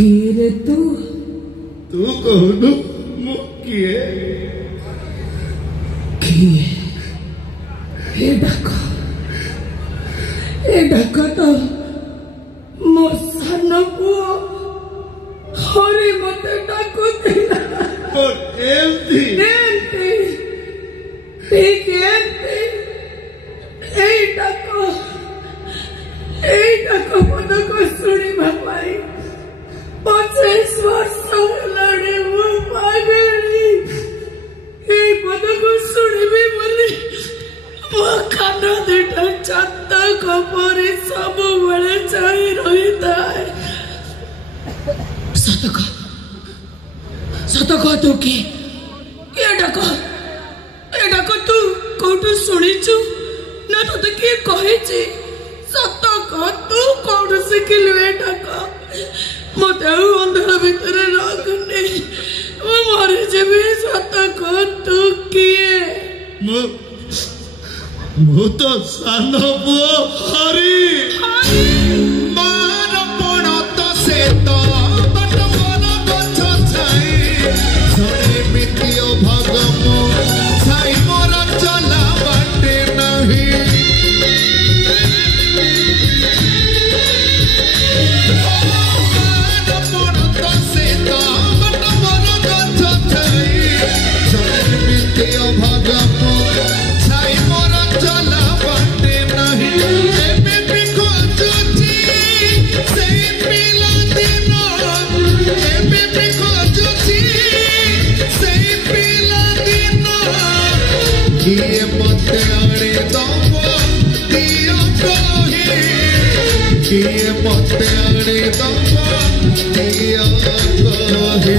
किए तू कहनु मु किए ए डाक तो मो सान पुओ हरि मते डाकुथिला एमती ठीक एमती ए डाक पद को सुनी भाई 25 वर्ष हेलाणी मु पागली ए पद को सुनिबी बोली मो कान दिटा छात खबर सब बेले चाहि रही थाए सत कह तू किए डाक तू कौटू शुणीचु ना ते किए कही सत कह तू कौटू शिखिलु ए डाक मत अंधार भितर रखनी मरी जीवी सत कह तू किए मु तो सान पुओ हरि मार पड़ तो से तो बट मन गछ छाई सरे मितियो भगमो छाई मोर चला बाटे नहीं किए मते आड़े दबो दिया कही किए मते आड़े दबो दिया कही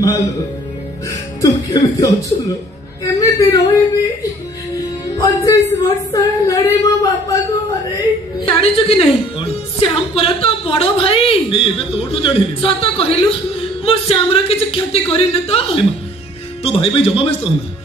मालो तू केमिति अछलो एमिति रोइबी 25 वर्ष हेलाणी मो बापा को हरे जानिछु कि नहीं श्याम पर तो बड़ भाई नहीं एबे तोठो जानिली सत कहिलु मो श्याम रो किछ क्षति करिन तो तू भाई भाई जमा व्यस्त होना।